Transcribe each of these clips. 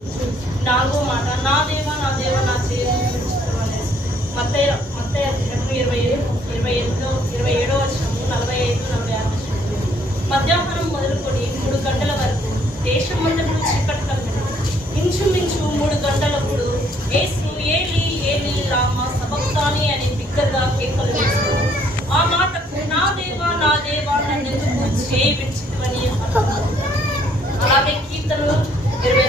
నాలుగో మాట, నా దేవా నా దేవా నా చేయను విడిచిపెట్టవనేసి. మత్తయి 27వ వచనము 45-46 వచనములు. మధ్యాహ్నం మొదలుకొని 3 గంటల వరకు దేశమంతటా చీకటి కమ్మెను. ఇంచుమించు 3 గంటలప్పుడు యేసు ఏలీ ఏలీ లామా సబక్తాని అని బిగ్గరగా కేకలు వేశాడు. ఆ మాటకు నా దేవా నన్నెందుకు చేయి విడిచితివని అన్నాడు. అలాగే కీర్తనలు 22వ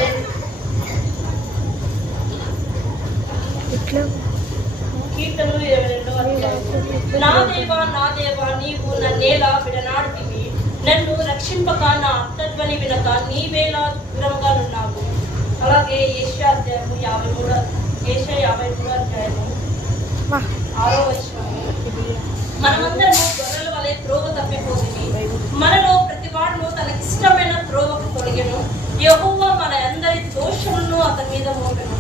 అధ్యాయం. నా దేవా నీవు నన్నేలా విడనాడితివి, నన్ను రక్షింపక నా అర్థధ్వని వినక నీవేలా దూరంగా ఉన్నావు. అలాగే ఏషియా 53వ అధ్యాయము 6వ వచనము. మనమందరము గొర్రెల వలె త్రోవ తప్పిపోతుంది, మనలో ప్రతివాడును తనకిష్టమైన త్రోవకు తొలగెను, యెహోవా మన అందరి దోషములను అతని మీద మోపెను.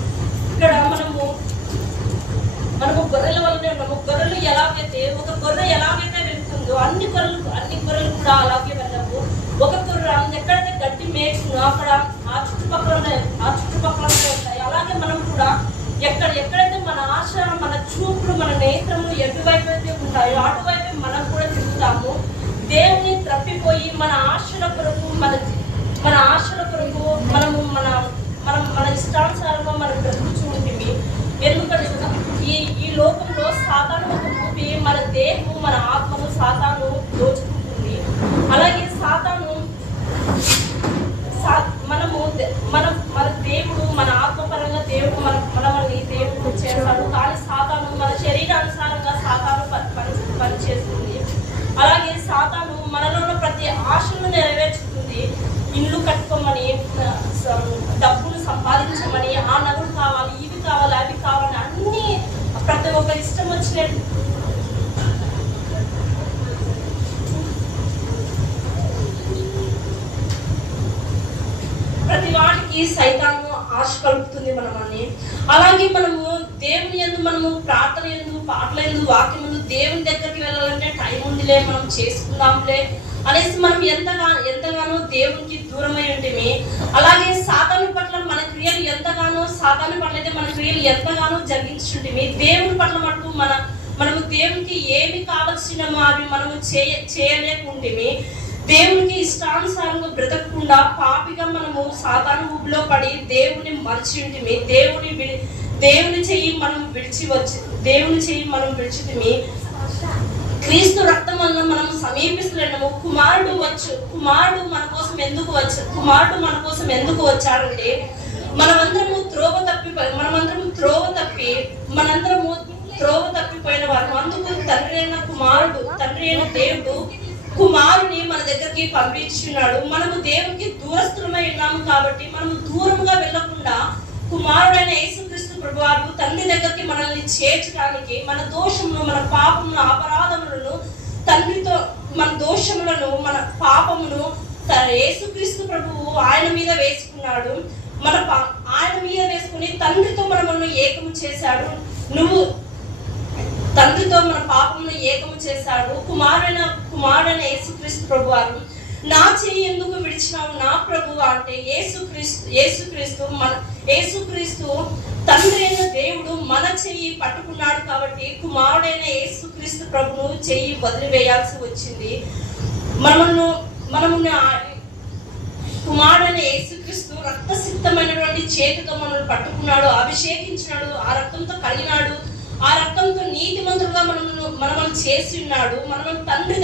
ఇక్కడ మనము గొర్రెల వల్లనే ఉన్నాము. గొర్రెలు ఎలాగైతే ఒక గొర్రె ఎలాగైతే వెళ్తుందో అన్ని గొర్రెలు కూడా అలాగే వెళ్ళవు. ఒక గొర్రె ఎక్కడైతే గడ్డి మేస్తుందో అక్కడ ఆ చుట్టుపక్కల ఉంటాయి. అలాగే మనం కూడా ఎక్కడైతే మన ఆశ, మన చూపులు, మన నేత్రములు ఎటువైపు అయితే ఉంటాయో అటువైపు మనం కూడా తిరుగుతాము. దేవుని తప్పిపోయి మన ఆశల కొరకు మనము మన ఇష్టానుసారంగా మనం బ్రతుకుతూ ఉంటుంది. ఎందుకంటే ఈ లోకంలో సాతాను ఒక రూపి మన దేహము, మన ఆత్మను సాతాను దోచుకుంటుంది. అలాగే సాతాను మన దేవుడు, మన ఆత్మపరంగా దేవుడు మనల్ని దేవుడు చేస్తాడు. కానీ సాతాను మన శరీరానుసారంగా సాతాను పనిచేస్తుంది. అలాగే సాతాను మనలో ప్రతి ఆశను నెరవేర్చుతుంది. ఇల్లు కట్టుకోమని, డబ్బును సంపాదించమని, ఆ నగలు కావాలి, ఇవి కావాలి, అవి కావాలి, అన్ని ప్రతి ఒక్క ఇష్టం వచ్చినట్టు ప్రతి వాటికి సైతాను ఆశ కలుపుతుంది మనమని. అలాగే మనము దేవుని యందు, మనము ప్రార్థన యందు, పాటల యందు, వాక్యం యందు దేవుని దగ్గరికి వెళ్ళాలంటే టైం ఉందిలే, మనం చేసుకుందాంలే అనేసి మనం ఎంతగానో దేవునికి దూరమై ఉంటుంది. అలాగే సాతాను పట్ల మన క్రియలు ఎంతగానో జరిగించుంటుంది. దేవుని పట్ల మటుకు మనము దేవునికి ఏమి కావలసినమో అవి మనము చేయలేకుంటే, దేవునికి ఇష్టానుసారంగా బ్రతకకుండా పాపిగా మనము సాతాను ఊబిలో పడి దేవుని మరిచి ఉంటుంది. దేవుని చెయ్యి మనం విడిచితిమి. క్రీస్తు రక్తం వలన మనం సమీపిస్తున్నాము. కుమారుడు మన కోసం ఎందుకు వచ్చాడంటే మనమందరము త్రోవ తప్పిపోయిన వారు. అందుకు తండ్రి అయిన దేవుడు కుమారుని మన దగ్గరికి పంపించున్నాడు. మనము దేవునికి దూరస్థులమై ఉన్నాము కాబట్టి మనము దూరంగా వెళ్ళకుండా కుమారుడైన యేసుక్రీస్తు ప్రభువారు తండ్రి దగ్గరికి మనల్ని చేర్చడానికి, మన దోషమును, మన పాపమును, అపరాధములను తండ్రితో, మన దోషములను, మన పాపమును యేసుక్రీస్తు ప్రభువు ఆయన మీద వేసుకున్నాడు. ఆయన మీద వేసుకుని తండ్రితో మనల్ని ఏకము చేశాడు. తండ్రితో మన పాపమును ఏకము చేశాడు. కుమారుడైన యేసుక్రీస్తు ప్రభువారు నా చెయ్యి ఎందుకు విడిచినావు నా ప్రభువా అంటే, యేసుక్రీస్తు తండ్రి అయిన దేవుడు మన చెయ్యి పట్టుకున్నాడు కాబట్టి కుమారుడైన యేసుక్రీస్తు ప్రభును చెయ్యి వదిలివేయాల్సి వచ్చింది. మనము కుమారుడైన యేసుక్రీస్తు రక్తసిక్తమైనటువంటి చేతితో మనల్ని పట్టుకున్నాడు, అభిషేకించినాడు, ఆ రక్తంతో కడిగినాడు, ఆ రక్తంతో నీతిమంతులుగా మనల్ని చేసి ఉన్నాడు. మనల్ని తండ్రి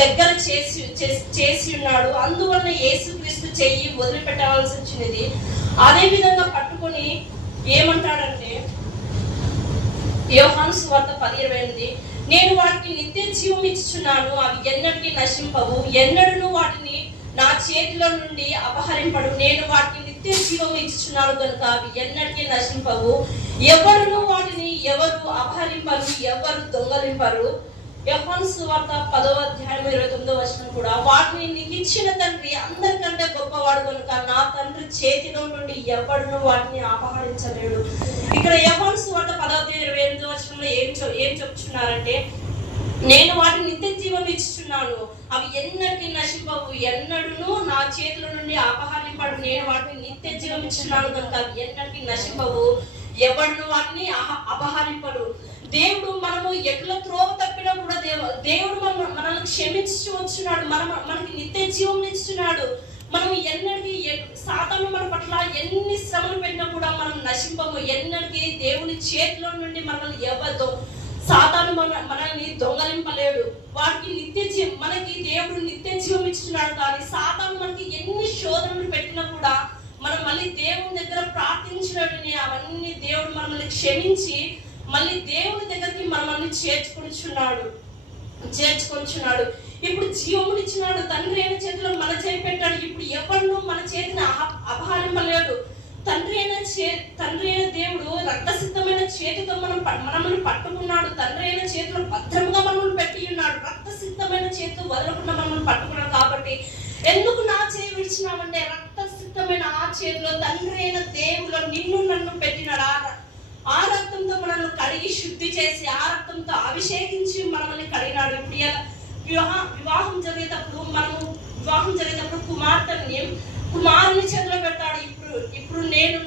దగ్గర చేసి ఉన్నాడు. అందువలన యేసుక్రీస్తు చెయ్యి వదిలిపెట్టవలసి వచ్చినది. అదే విధంగా పట్టుకొని ఏమంటాడంటే, యోహాను సువార్త 10:28, నేను వాటికి నిత్య జీవం ఇచ్చుచున్నాను, అవి ఎన్నటికీ నశింపవు, ఎన్నడూ వాటిని నా చేతిలో నుండి అపహరింపడు. నేను వాటికి నిత్య జీవం ఇచ్చుచున్నాను కనుక అవి ఎన్నటికీ నశింపవు, ఎవరు వాటిని అపహరింపరు, ఎవరు దొంగలింపరు. యోహాను సువార్త 10వ అధ్యాయం 29వ వచనం కూడా, వాటిని నీకు ఇచ్చిన తండ్రి అందరికంటే గొప్పవాడు కనుక నా తండ్రి చేతిలో నుండి ఎవడును వాటిని అపహరించలేడు. ఇక్కడ యోహాను సువార్త 10వ అధ్యాయం 28వ వచనంలో ఏం చెప్తున్నారంటే, నేను వాటిని నిత్య జీవం ఇచ్చుచున్నాను, అవి ఎన్నటికీ నశింపవు, ఎన్నడూ నా చేతుల నుండి అపహరించ అపహరింపడు, నేను వాటిని నిత్య జీవం ఇచ్చున్నాను కనుక అవి ఎన్నటికీ నశింపవు, ఎవడు వాటిని అపహరింపడు. దేవుడు మనము ఎట్లా త్రోవ తప్పినా కూడా దేవుడు మనల్ని క్షమించి వచ్చున్నాడు, మనకి నిత్య జీవం ఇస్తున్నాడు. మనం ఎన్నటికీ సాతాను మన పట్ల ఎన్ని శ్రమలు పెట్టినా కూడా మనం నశింపము. ఎన్నటికీ దేవుని చేతిలో నుండి మనల్ని ఎవరితో సాతాను మనల్ని దొంగలింపలేడు. వాడికి మనకి దేవుడు నిత్య జీవం ఇస్తున్నాడు. కానీ సాతాను మనకి ఎన్ని శోధనలు పెట్టినా కూడా మనం మళ్ళీ దేవుని దగ్గర ప్రార్థించినట్టుని అవన్నీ దేవుడు మనల్ని క్షమించి మళ్ళీ దేవుని దగ్గరికి మనల్ని చేర్చుకొనిచున్నాడు. ఇప్పుడు జీవమునిచ్చినాడు, తండ్రి అయిన చేతిలో మన చేయి పెట్టాడు. ఇప్పుడు ఎవరిను మన చేతిని అపహరింపలేడు. తండ్రి అయిన దేవుడు రక్తసిద్ధమైన చేతితో మనల్ని పట్టుకున్నాడు. తండ్రి అయిన చేతిలో భద్రంగా మనల్ని పెట్టి ఉన్నాడు. రక్తసిద్ధమైన చేతితో వదలకుండా మనల్ని పట్టుకున్నాడు. కాబట్టి ఎందుకు నా చేయి విడిచినామంటే రక్తసిద్ధమైన ఆ చేతిలో తండ్రి అయిన దేవుడు నిన్ను నన్ను పెట్టినాడు. ఆ రక్తంతో మనల్ని కడిగి శుద్ధి చేసి ఆ రక్తంతో అభిషేకించి మనల్ని కడిగినాడు. ఇప్పుడు వివాహం జరిగేటప్పుడు కుమారుని చేతిలో పెడతాడు. ఇప్పుడు నేను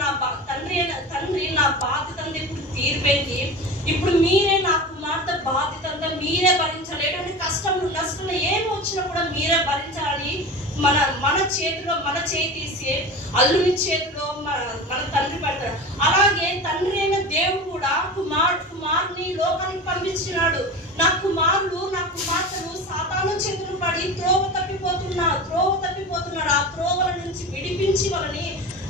తండ్రి నా బాధ్యత ఇప్పుడు తీరిపోయింది. ఇప్పుడు మీరే నా కుమార్తె బాధ్యత మీరే భరించాలి. ఎటువంటి కష్టములు నష్టములు ఏమి వచ్చినా కూడా మీరే భరించాలి. మన చేతిలో మన చేయి తీసి అల్లుని చేతిలో మన తండ్రి పెడతాడు. అలాగే తండ్రి అయిన దేవుడు కూడా కుమారుని లోకానికి పంపించినాడు. నా కుమార్తెలు సాతాను చేతులు పడి త్రోవ తప్పిపోతున్నాడు. ఆ త్రోవల నుంచి విడిపించి వాళ్ళని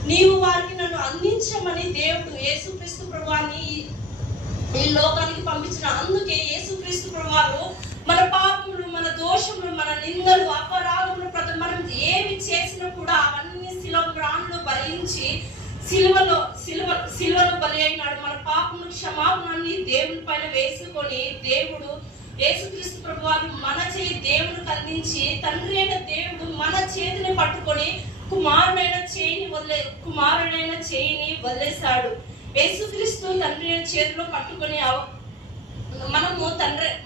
నీవు వారికి నన్ను అందించమని దేవుడు యేసుక్రీస్తు ప్రభువాన్ని ఈ లోకానికి పంపించిన. అందుకే యేసుక్రీస్తు ప్రభువారు మన పాపములు, మన దోషములు, మన నిందలు, అపరాధములు మనం ఏమి చేసినా కూడా అవన్నీ శిలువలో భరించి సిలువలో బలి అయినాడు. మన పాపములు క్షమాపణని దేవుని పైన వేసుకొని దేవుడు యేసుక్రీస్తు ప్రభువారు మన చేయి దేవునికి అందించి తండ్రి అయిన దేవుడు మన చేతిని పట్టుకొని కుమారుడైన చేయిని వదిలేశాడు. యేసుక్రీస్తు తండ్రి అయిన చేతిలో పట్టుకొని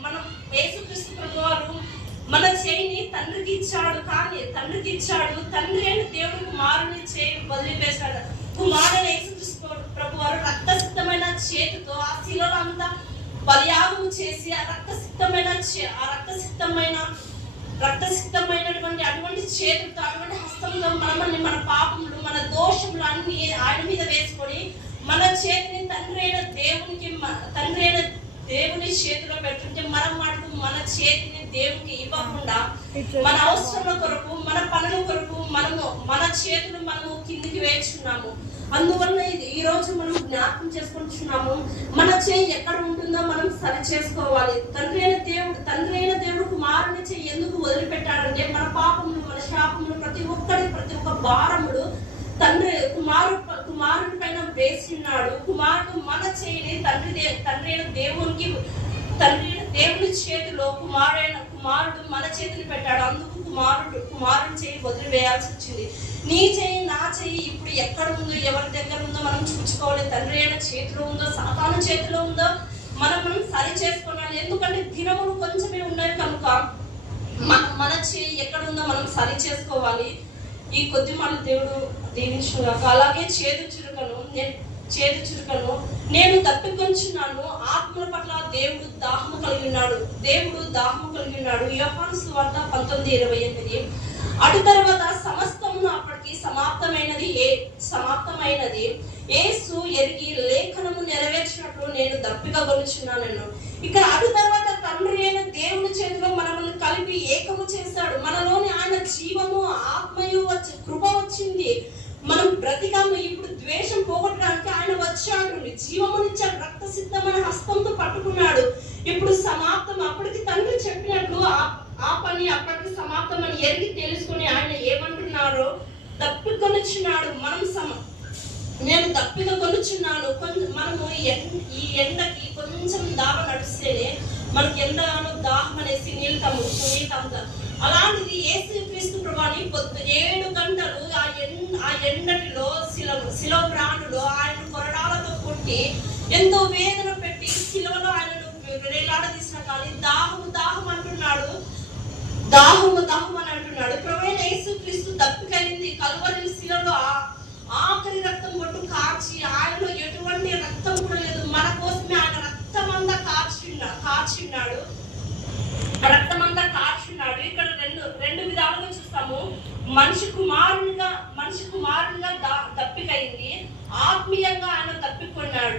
మనం యేసుక్రీస్తు ప్రభువారు మన చేయిని తండ్రికి ఇచ్చాడు. తండ్రి అయిన దేవుడు కుమారుని చేయి వదిలిపేశాడు. కుమారుడైన యేసుక్రీస్తు ప్రభువారు రక్తసిద్ధమైన చేతితో ఆ శిలువలో అంతా బలియాగము చేసి ఆ రక్తసిద్ధమైనటువంటి అటువంటి చేతులతో అటువంటి హస్తంతో మనల్ని మన పాపములు మన దోషములు అన్ని ఆయన మీద వేసుకొని మన చేతిని తండ్రి అయిన దేవుని చేతిలో పెట్టుంటే మనం మటుకు మన చేతిని దేవునికి ఇవ్వకుండా మన అవసరాల కొరకు మన పనుల కొరకు మన చేతులు మనము కిందికి వేస్తున్నాము. అందువల్ల ఈ రోజు మనం జ్ఞాపకం చేసుకుంటున్నాము, మన చేయి ఎక్కడ ఉంటుందో మనం సరి చేసుకోవాలి. తండ్రి అయిన దేవుడు కుమారుని చేయి ఎందుకు వదిలిపెట్టాడంటే మన పాపములు, మన శాపములు, ప్రతి ఒక్క భారములు కుమారుడి పైన వేసినాడు. కుమారుడు మన చేయిని తండ్రి అయిన దేవుని చేతిలో కుమారుడు మన చేతిని పెట్టాడు. అందుకు కుమారుని చేయి వదిలివేయాల్సి వచ్చింది. నీ చేయి నా చేయి ఇప్పుడు ఎక్కడ ఉందో, ఎవరి దగ్గర ఉందో మనం చూసుకోవాలి. తండ్రి అయిన చేతిలో ఉందో, సాతాను చేతిలో ఉందో మనం సరి చేసుకోవాలి. ఎందుకంటే దినములు కొంచెమే ఉన్నాయి కనుక మన చేయి ఎక్కడ ఉందో మనం సరి చేసుకోవాలి. ఈ కొద్ది మన దేవుడు దీవించుగాక. అలాగే చేదు చురుకను నేను తప్పికొంచున్నాను. ఆత్మల పట్ల దేవుడు దాహము కలిగి ఉన్నాడు. యోహాను సువార్త 19:28. అటు తర్వాత సమస్తమును అప్పటికి సమాప్తమైనది యేసు ఎరిగి లేఖనము నెరవేర్చినట్లు నేను దప్పిక కొనుచున్నాను. ఇక్కడ అటు తర్వాత తండ్రి అయిన దేవుని చేతిలో మనల్ని కలిపి ఏకము చేశాడు. మనలోని ఆయన జీవము ఆత్మయు కృప వచ్చింది. మనం బ్రతికాము. ఇప్పుడు ద్వేషం పోగొట్టడానికి ఆయన వచ్చాడు, జీవమునిచ్చాడు, రక్తసిద్ధమైన హస్తంతో పట్టుకున్నాడు. ఇప్పుడు సమాప్తం. అప్పటికి తండ్రి చెప్పినట్లు ఆ పని అప్పటికి సమాప్తం అని ఎరిగి తెలుసుకుని ఆయన ఏమంటున్నారో తప్పికొనుచున్నాడు. నేను తప్పిక కొనుచున్నాను. మనము ఈ ఎండకి కొంచెం దాహం నడిస్తేనే మనకి ఎంతగానో దాహం అనేసి నీళ్ళు తాగుతాం. అలాంటిది యేసుక్రీస్తు ప్రభువాని 7 గంటలు ఆ ఎండటిలో శిలువ ప్రాణులు ఆయన కొరడాలతో కొట్టి ఎంతో వేదన పెట్టి శిలువలో ఆయనను వేలాడదీసిన కానీ దాహము అంటున్నాడు. ప్రభువైన యేసుక్రీస్తు దప్పికైంది. కల్వరి శిలలో ఆఖరి రక్తం బొట్టు కార్చి, ఆయనలో ఎటువంటి రక్తం కూడా లేదు. మన కోసమే ఆయన రక్తమంతా కార్చిన్నాడు. రక్తమంతా కార్చున్నాడు. ఇక్కడ రెండు విధాలుగా చూస్తాము. మనిషి కుమారునిగా తప్పికైంది, ఆత్మీయంగా ఆయన తప్పికొన్నాడు.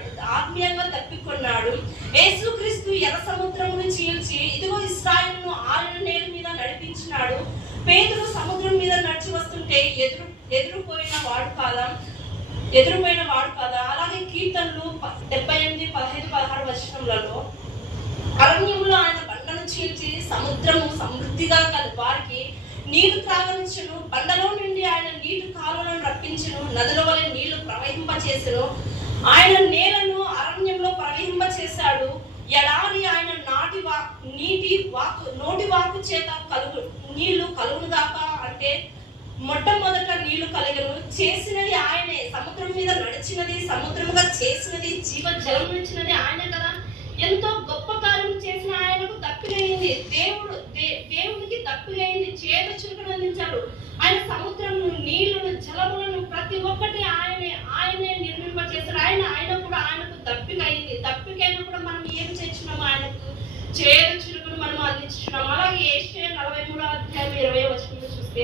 యేసుక్రీస్తు ఎర్ర సముద్రమును చీల్చి ఇదిగో ఇశ్రాయేలును 6 నేల మీద నడిపించినాడు. పేతురు సముద్రం మీద నడిచి వస్తుంటే ఎదురుపోయిన వాడు కాదా. అలాగే కీర్తనలు 78, 15, 16 వచనములలో అరణ్యంలో ఆయన బండను చీల్చి సముద్రము సమృద్ధిగా వారికి నీళ్లు త్రాగనిచ్చును. బండలో నుండి ఆయన నీటి కాలువలను రప్పించును. నదుల వలె నీళ్లు ప్రవహింపచేసెను. ఆయన నేలను అరణ్యంలో ప్రవహింపచేశాడు. ఎడారి ఆయన నోటి వాకు చేత నీళ్లు కలుగును గాక అంటే మొట్టమొదట నీళ్లు కలిగను. చేసినది ఆయనే. సముద్రం మీద నడిచినది, సముద్రముగా చేసినది, జీవ జలం ఇచ్చినది ఆయనే కదా. ఎంతో గొప్ప కార్యం చేసిన ఆయనకు తప్పికైంది. దేవునికి తప్పికైంది. చేత చురుకను అందించాడు. ఆయన సముద్రము, నీళ్లను, జలములను ప్రతి ఒక్కటి ఆయనే నిర్మింపచేశాడు. ఆయనకు తప్పికైంది. తప్పికైనప్పుడు మనం ఏం చేస్తున్నాము? ఆయనకు చేత చురుకను మనం అందించున్నాము. అలాగే యెషయా 43వ అధ్యాయం 20వ వచనంలో చూస్తే,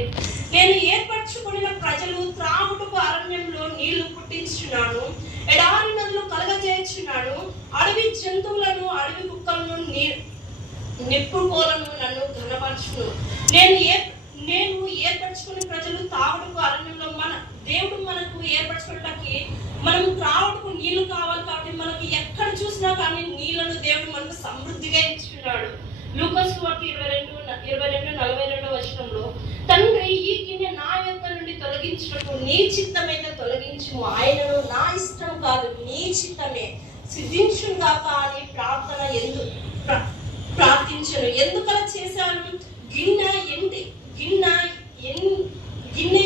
నేను ఏర్పరచుకున్న ప్రజలు త్రాగుటకు అరణ్యంలో నీళ్లు పుట్టించున్నాను, ఎడారి నదులు కలగజేయుచున్నాడు. అడవి జంతువులను, అడవి కుక్కలను, నిప్పుకోలను నన్ను ఘనపరచును. నేను ఏర్పరచుకునే ప్రజలు తాగుడుకు అరణ్యంలో దేవుడు మనకు ఏర్పరచుకోవడానికి మనం త్రాగుడుకు నీళ్లు కావాలి. కాబట్టి మనకి ఎక్కడ చూసినా కానీ నీళ్లను దేవుడు మనకు సమృద్ధిగా ఇచ్చున్నాడు. లూకాసు సువార్త 22:42 వచనంలో, తండ్రి ఈ గిన్నె నా యొద్ద నుండి తొలగించుటకు నీ చిత్తమైతే తొలగించుము, ఆయనను నా ఇష్టం కాదు నీ చిత్తమే సిద్ధించును గాక అని ప్రార్థించను. ఎందుకలా చేశాను? గిన్నె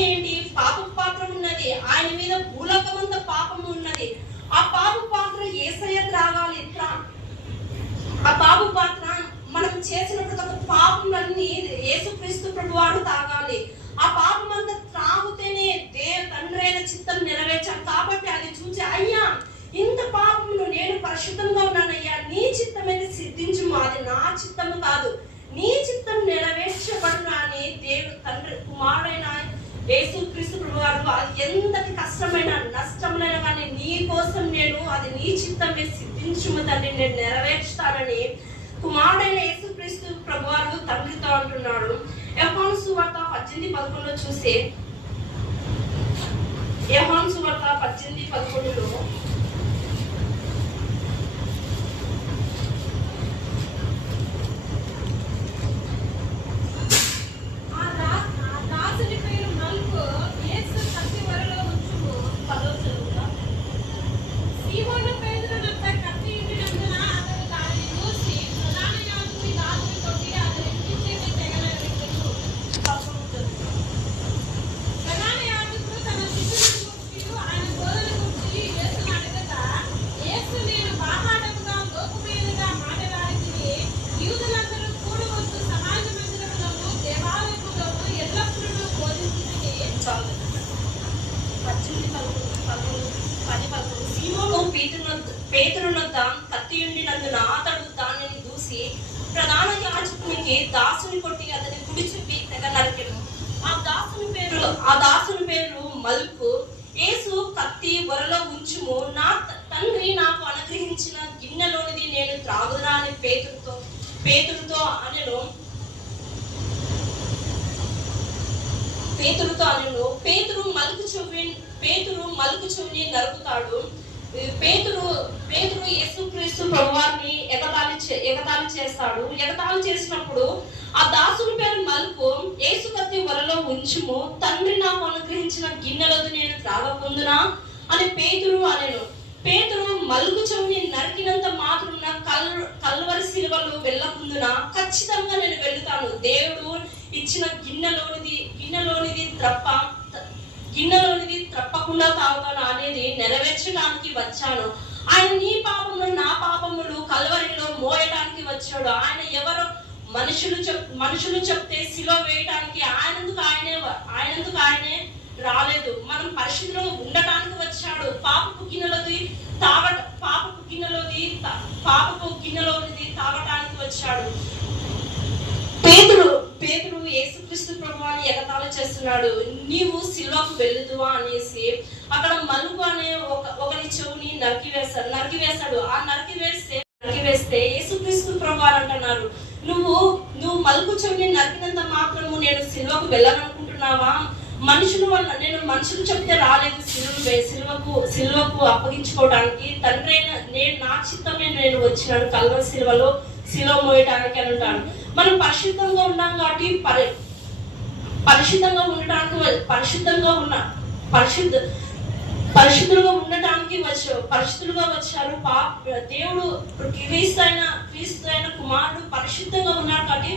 ఏంటి? పాప పాత్ర ఉన్నది. ఆయన మీద భూలోకమంత పాపము ఉన్నది. ఆ పాప పాత్ర యేసయ్య త్రాగాలి. ఆ పాప పాత్ర మనం చేసిన ప్రతి ఒక్క పాపములన్నీ యేసుక్రీస్తు ప్రభువారు తాగాలి. ఆ పాపం అంతా త్రాగుతేనే తండ్రి అయిన చిత్తం నెరవేర్చాలి. కాబట్టి అది చూసి, అయ్యా ఇంత పాపమును నేను పరిశుద్ధంగా ఉన్నానయ్యా, నీ చిత్తమైతే సిద్ధించుము, అది నా చిత్తము కాదు, నీ చిత్తం నెరవేర్చబడును అని దేవుడు తండ్రి కుమారుడైన యేసుక్రీస్తు ప్రభువారు అది ఎంతటి కష్టమైన నష్టములైనా కానీ నీ కోసం అది నీ చిత్తమే సిద్ధించుము తండ్రి, నేను నెరవేర్చుతానని కుమారుడైన యేసుక్రీస్తు ప్రభువారు తండ్రితో అంటున్నాడు. యోహాను సువార్త 18:11 చూస్తే, యోహాను సువార్త 18:11లో పేతురునొద్ద కత్తియుండినందున అతడు దానిని దూసి ప్రధాన యాజకునికి దాసుని కొట్టి అతని కుడి చూపి తెగ నరికెను. ఆ దాసుని పేరు మల్కు. యేసు కత్తి ఒరలో ఉంచుము, నా తండ్రి నాకు అనుగ్రహించిన గిన్నెలోనిది నేను త్రాగుదునా అని పేతురుతో అనెను. పేతురు మలుకు చెవిని నరుకుతాడు. పేతురు యేసుక్రీస్తు ప్రభువారిని ఎగతాళి చేస్తాడు. ఎగతాళి చేసినప్పుడు ఆ దాసుని పేరు మల్కు, యేసు కత్తి ఒరలో ఉంచుము, తండ్రి నాకు అనుగ్రహించిన గిన్నెలోది నేను త్రాగకుందునా అని పేతురు అనెను. పేతురు మల్కు చెవిని నరికినంత మాత్రమున కల్వరి శిలువలో వెళ్ళకుందునా? ఖచ్చితంగా నేను వెళ్తాను. దేవుడు ఇచ్చిన గిన్నెలోనిది తప్పకుండా తాగుతాను అనేది నెరవేర్చడానికి వచ్చాను. ఆయన నీ పాపములు నా పాపములు కల్వరిలో మోయడానికి వచ్చాడు. ఆయన ఎవరో మనుషులు చెప్తే శిలో వేయడానికి ఆయనందుకు ఆయనే రాలేదు, మనం పరిశుద్ధంగా ఉండటానికి వచ్చాడు. పాపపు గిన్నెలోది తాగటానికి వచ్చాడు. పేతురు యేసుక్రీస్తు ప్రభువాన్ని ఎగతాళి చేస్తున్నాడు. నీవు సిలువకు వెళ్ళుదువా అనేసి అక్కడ మలుగు అనే ఒకరి చెవుని నరికివేశాడు. ఆ నరికివేస్తే యేసుక్రీస్తు ప్రభువారు అంటున్నారు, నువ్వు మలుగు చెవిని నరికినంత మాత్రము నేను సిలువకు వెళ్ళాలనుకుంటున్నావా? నేను మనుషులు చెప్తే రాలేదు సిలువకు అప్పగించుకోవడానికి. తండ్రి నేను నా చిత్తమే నేను వచ్చినాను కల్వరి సిలువ మోయటానికి అని అంటాడు. మనం పరిశుద్ధంగా ఉన్నాం కాబట్టి పరిశుద్ధంగా పరిశుద్ధులుగా వచ్చారు. దేవుడు క్రీస్తు అయిన కుమారుడు పరిశుద్ధంగా ఉన్నాడు కాబట్టి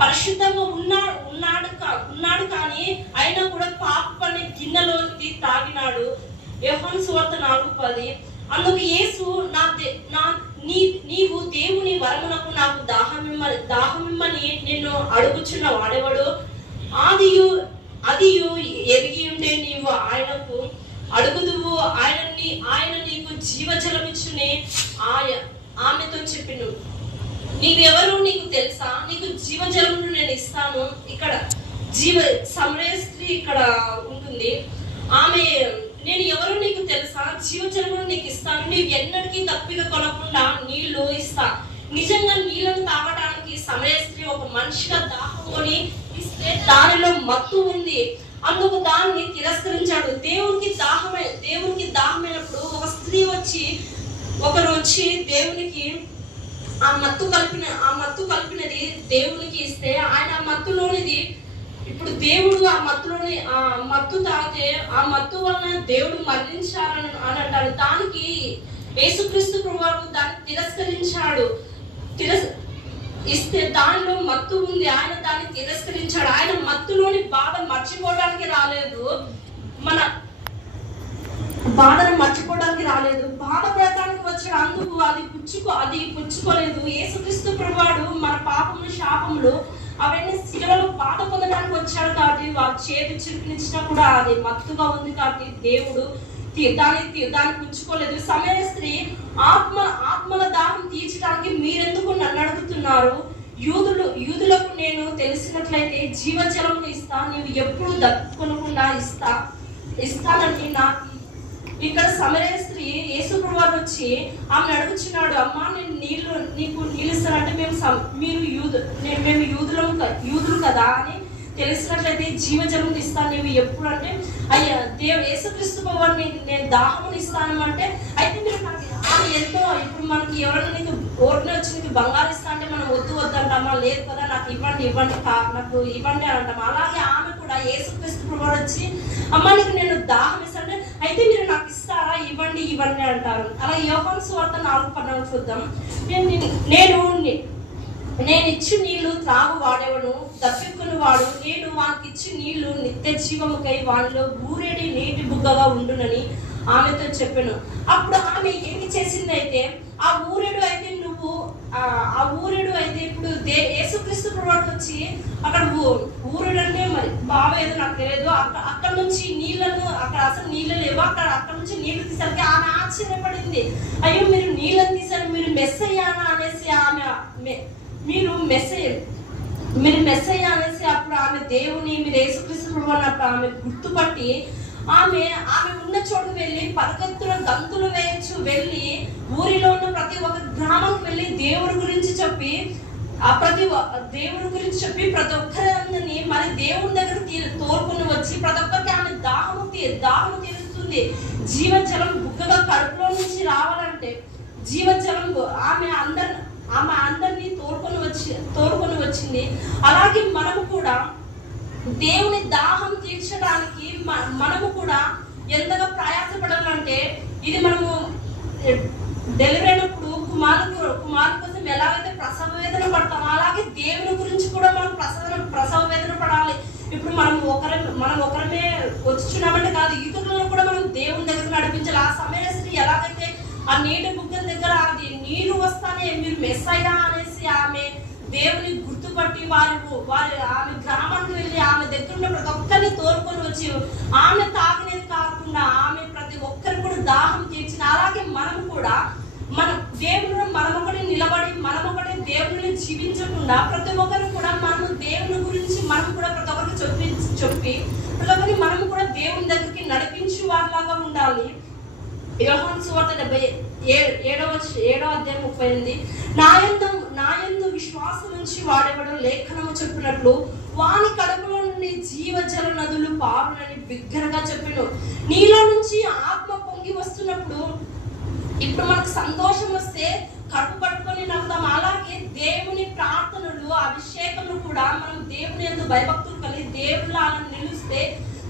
పరిశుద్ధంగా ఉన్నాడు కానీ అయినా కూడా పాపం అనే గిన్నెలోకి తాగినాడు. యోహాను సువార్త 4:10. అందుకు యేసు నీవు దేవుని వరమునకు నాకు దాహమిమ్మని నిన్ను అడుగుచున్న వాడెవడు? అదియు ఎరిగి ఉండే నీవు ఆయనకు అడుగుదువు, ఆయన నీకు జీవజలమిచ్చునే ఆమెతో చెప్పిను. నీవెవరు నీకు తెలుసా? నీకు జీవజలమును నేను ఇస్తాను. ఇక్కడ సమరయ స్త్రీ ఇక్కడ ఉంటుంది. ఆమె నేను ఎవరు నీకు తెలుసా? జీవజలమును నీకు ఇస్తాను, నీవు ఎన్నటికీ తప్పిక కొనకుండా నీళ్లు ఇస్తా. నిజంగా నీళ్లను తాగడానికి సమరయ స్త్రీ ఒక మనిషిగా దాహం కొని ఇస్తే దానిలో మత్తు ఉంది. అందుకు దాన్ని తిరస్కరించాడు. దేవునికి దాహమైనప్పుడు ఒకరు వచ్చి దేవునికి ఆ మత్తు కలిపినది దేవునికి ఇస్తే ఆయన ఆ మత్తులోనిది, ఇప్పుడు దేవుడు ఆ మత్తు తాగితే ఆ మత్తు వలన దేవుడు మరణించారని అంటారు. దానికి యేసుక్రీస్తు ప్రభువు దాన్ని తిరస్కరించాడు. ఇస్తే దానిలో మత్తు ఉంది, ఆయన దాన్ని తిరస్కరించాడు. ఆయన మత్తులోని బాధ మర్చిపోవడానికి రాలేదు, మన బాధను మర్చిపోవడానికి రాలేదు, బాధపడటానికి వచ్చాడు. అందుకు అది పుచ్చుకోలేదు. యేసుక్రీస్తు ప్రభువాడు మన పాపములు శాపములు అవన్నీ శిలువలో బాధ పొందడానికి వచ్చాడు కాబట్టి వాళ్ళ చేతి చిరుకునిచ్చినా కూడా అది మత్తుగా ఉంది కాబట్టి దేవుడు దాన్ని పుచ్చుకోలేదు. సమరయ స్త్రీ ఆత్మల దాహం తీర్చడానికి మీరెందుకు నన్ను అడుగుతున్నారు? యూదులకు నేను తెలిసినట్లయితే జీవజలమును ఇస్తా, నీవు ఎప్పుడు దక్కుకొనకుండా ఇస్తానని నాకు. ఇక్కడ సమరయ స్త్రీ యేసు ప్రభువారు వచ్చి ఆమెను అడుగుచున్నాడు, అమ్మా నేను నీకు నీళ్ళు ఇస్తానంటే మేము యూదులు కదా అని తెలిసినట్లయితే జీవజలం ఇస్తాను, నీవు ఎప్పుడు అంటే అయ్యా యేసుక్రీస్తు ప్రభువారిని నేను దాహముని ఇస్తాను అంటే, అయితే మీరు నాకు ఎంతో ఇప్పుడు మనకి ఎవరైనా నీకు ఓర్ని వచ్చి నీకు బంగారు ఇస్తా అంటే మనం వద్దు అంటామా? లేదు కదా, నాకు ఇవ్వండి నాకు ఇవ్వండి అని అంటాం. అలాగే ఆమె కూడా యేసుక్రీస్తు ప్రభువారు వచ్చి అమ్మ నీకు నేను దాహం ఇస్తానంటే అయితే మీరు నాకు ఇస్తారా? ఇవ్వండి అంటారు. అలా యోహాను సువార్త 4:14 చూద్దాం. నేను ఇచ్చి నీళ్లు త్రాగు వాడేవను తప్పిక్కుని వాడు, నేను వానికి ఇచ్చి నీళ్లు నిత్య జీవముకై వానిలో ఊరేడి నీటి బుగ్గగా ఉండునని ఆమెతో చెప్పాను. అప్పుడు ఆమె ఏమి చేసింది అయితే ఆ ఊరేడు అయితే ఇప్పుడు యేసుక్రీస్తు ప్రభువారు వచ్చి అక్కడ ఊరేడు అంటే మరి బావ ఏదో నాకు తెలియదు, అక్కడ నుంచి నీళ్లను అక్కడ అసలు నీళ్ళు లేవు, అక్కడ నుంచి నీళ్లు తీసరికి ఆమె ఆశ్చర్యపడింది. అయ్యో మీరు నీళ్ళని తీసారు, మీరు మెస్ అయ్యానా అనేసి మీరు మెస్ అయ్యా అనేసి అప్పుడు ఆమె దేవుని మీరు యేసుక్రీస్తు ప్రభువారు అప్పుడు ఆమె గుర్తుపట్టి ఆమె ఉన్న చోటుకు వెళ్ళి పరగత్తుల గంతులు వెళ్ళి ఊరిలో ఉన్న ప్రతి ఒక్క గ్రామంకి వెళ్ళి దేవుడి గురించి చెప్పి ప్రతి ఒక్కరిని మరి దేవుని దగ్గర తోడుకొని వచ్చి ప్రతి ఒక్కరికి ఆమె దాహము తీరుస్తుంది. జీవజలం బుగ్గగా కడుపులో నుంచి రావాలంటే జీవజలం ఆమె అందరినీ తోడుకొని వచ్చింది. అలాగే మనము కూడా దేవుని దాహం తీర్చడానికి మనము కూడా ఎంతగా ప్రయాసపడాలంటే, ఇది మనము డెలివరీ అయినప్పుడు కుమారు కోసం ఎలాగైతే ప్రసవ వేదన పడతామో అలాగే దేవుని గురించి కూడా మనం ప్రసవ వేదన పడాలి. ఇప్పుడు మనం ఒకరమే వచ్చుచున్నామంటే కాదు, ఇతరులను కూడా మనం దేవుని దగ్గర నడిపించాలి. ఆ సమరయ స్త్రీ ఎలాగైతే ఆ నీటి బుగ్గల దగ్గర అది నీరు వస్తానే మీరు మెస్ అయ్యా అనేసి ఆమె దేవుని గుర్తు గుర్తుపట్టి వారి ఆమె గ్రామానికి వెళ్ళి ఆమె దగ్గర ఉన్న ప్రతి ఒక్కరిని తోలుకొని వచ్చి ఆమె తాగినది కాకుండా ఆమె ప్రతి ఒక్కరు కూడా దాహం తీర్చిన. అలాగే మనం కూడా మన దేవుడు మనమొకటి నిలబడి మనమొకటి దేవుని జీవించకుండా ప్రతి ఒక్కరు కూడా మనము దేవుని గురించి మనం కూడా ప్రతి ఒక్కరికి చెప్పి ప్రతి ఒక్కరిని మనం కూడా దేవుని దగ్గరికి నడిపించే వారిలాగా ఉండాలి. యోహాను సువార్త 7:7 నాయందు విశ్వాసం నుంచి వాడేవాడు లేఖనము చెప్పినట్లు వాని కడుపులో నుండి జీవజల నదులు పారునని బిగ్గరగా చెప్పాను. నీలో నుంచి ఆత్మ పొంగి వస్తున్నప్పుడు ఇప్పుడు మనకు సంతోషం వస్తే కడుపు పట్టుకొని నవ్వుతాం. అలాగే దేవుని ప్రార్థనలు అభిషేకములు కూడా మనం దేవుని యందు భయభక్తులు కలిగి దేవునిలా నిలిస్తే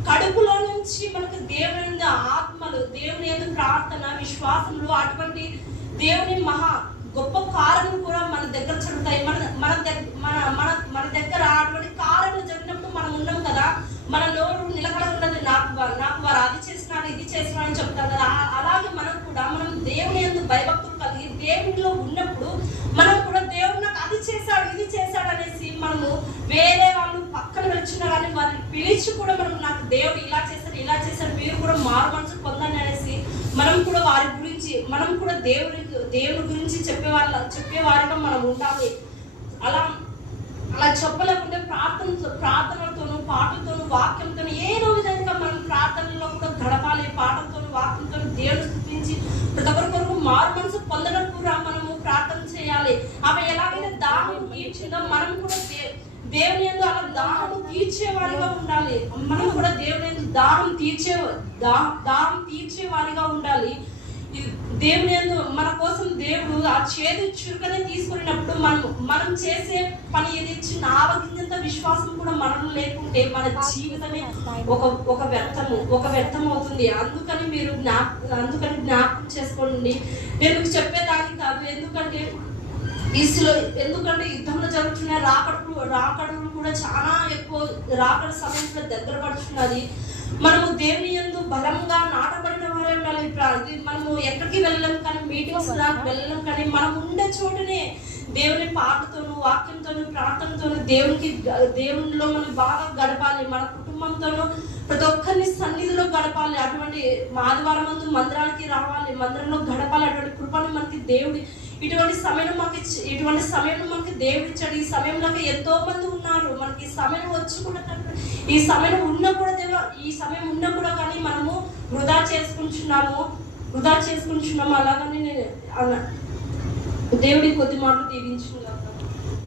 కడుపులో నుంచి మనకు దేవుని ఆత్మలు దేవుని యందు ప్రార్థన విశ్వాసములు అటువంటి దేవుని మహా గొప్ప కార్యములు కూడా మన దగ్గర జరుగుతాయి. మన దగ్గర అటువంటి కార్యములు జరిగినప్పుడు మనం ఉన్నాం కదా, మన నోరు నిలకడకున్నది నాకు వారు అది చేసినారు ఇది చేసినారు అని చెప్తాం కదా. అలాగే మనం కూడా మనం దేవుని యందు భయభక్తులు కలిగి దేవునిలో ఉన్నప్పుడు మనం కూడా దేవుడు నాకు అది చేశాడు ఇది చేశాడు అనేసి మనము వేరే వాళ్ళు పక్కన వచ్చినా కానీ వారిని పిలిచి కూడా మనం నాకు దేవుడు ఇలా చేశాడు మీరు కూడా మారు మనసు పొందండి అనేసి మనం కూడా వారి గురించి మనం కూడా దేవుని గురించి చెప్పేవారిగా మనం ఉండాలి. అలా చెప్పలేకుంటే ప్రార్థనలతోనూ పాటలతోనూ వాక్యంతోనూ ఏదో విధంగా మనం ప్రార్థనలో కూడా గడపాలి. పాటలతోనూ వాక్యంతో దేవుని స్థుతించి ప్రతి ఒక్కరి కొరకు మారు మనసు పొందడం కూడా మనము ప్రార్థన చేయాలి. ఆమె ఎలాగైతే దాహం తీర్చిందో మనం కూడా దేవుని యందు అలా దాహం తీర్చేవారిగా ఉండాలి. మనం కూడా దేవుని యందు దాహం తీర్చేవారిగా ఉండాలి. దేవుని యందు మన కోసం దేవుడు ఆ చేదు చురుకనే తీసుకున్నప్పుడు మనం చేసే పని ఏది చిన్న ఆవగింజంత విశ్వాసం కూడా మనలో లేకుంటే మన జీవితమే ఒక వ్యర్థం అవుతుంది. అందుకని మీరు జ్ఞాపకం చేసుకోండి. నేను మీకు చెప్పేదానికి కాదు, ఎందుకంటే యుద్ధంలో జరుగుతున్న రాకడలు కూడా చాలా ఎక్కువ రాకడ సమయం కూడా దగ్గర పడుతున్నది. మనము దేవుని యందు బలంగా నాటబడిన వారే ఉండాలి. మనము ఎక్కడికి వెళ్ళలేం కానీ మీటింగ్స్ వెళ్ళలేం కానీ మనం ఉండే చోటనే దేవుని పాటతోనూ వాక్యంతోనూ ప్రార్థనతోనూ దేవునిలో మనం బాగా గడపాలి. మన కుటుంబంతోనూ ప్రతి ఒక్కరిని సన్నిధిలో గడపాలి. అటువంటి ఆదివారం ముందు మందిరానికి రావాలి, మందిరంలో గడపాలి. అటువంటి కృపను మనకి దేవుడి ఇటువంటి సమయం మనకి దేవుడు ఇచ్చాడు. ఈ సమయంలో ఎంతో మంది ఉన్నారు. మనకి ఈ సమయం వచ్చి కూడా ఈ సమయం ఉన్నా కూడా కానీ మనము వృధా చేసుకుంటున్నాము. అలాగని నేను దేవుడి కొద్ది మాటలు దీవించుకున్నాను.